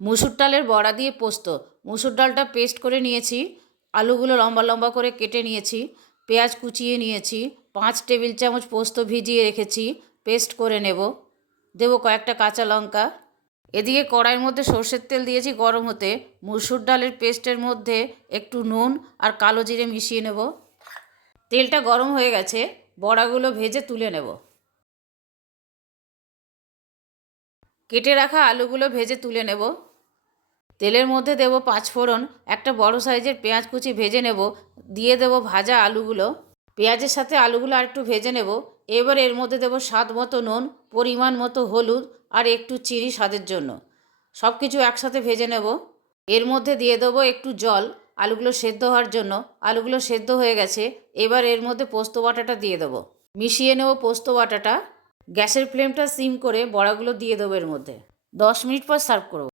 মুসুর ডালের বড়া দিয়ে পোস্ত। মুসুর ডালটা পেস্ট করে নিয়েছি, আলুগুলো লম্বা লম্বা করে কেটে নিয়েছি, পেঁয়াজ কুচিয়ে নিয়েছি, 5 টেবিল চামচ পোস্ত ভিজিয়ে রেখেছি, পেস্ট করে নেব। দেবো কয়েকটা কাঁচা লঙ্কা। এদিকে কড়াইয়ের মধ্যে সর্ষের তেল দিয়েছি গরম হতে। মুসুর ডালের পেস্টের মধ্যে একটু নুন আর কালো জিরে মিশিয়ে নেব। তেলটা গরম হয়ে গেছে, বড়াগুলো ভেজে তুলে নেব। কেটে রাখা আলুগুলো ভেজে তুলে নেব। তেলের মধ্যে দেব 5 ফোড়ন, একটা বড় সাইজের পেঁয়াজ কুচি ভেজে নেব। দিয়ে দেব ভাজা আলুগুলো। পেঁয়াজের সাথে আলুগুলো আর একটু ভেজে নেব। এবার এর মধ্যে দেব স্বাদ মতো নুন, পরিমাণ মতো হলুদ আর একটু চিনি স্বাদের জন্য। সব কিছু একসাথে ভেজে নেব। এর মধ্যে দিয়ে দেবো একটু জল আলুগুলো সেদ্ধ হওয়ার জন্য। আলুগুলো সেদ্ধ হয়ে গেছে, এবার এর মধ্যে পোস্ত বাটাটা দিয়ে দেবো। মিশিয়ে নেব পোস্ত বাটাটা। গ্যাসের ফ্লেমটা সিম করে বড়াগুলো দিয়ে দেবো এর মধ্যে। 10 মিনিট পর সার্ভ করব।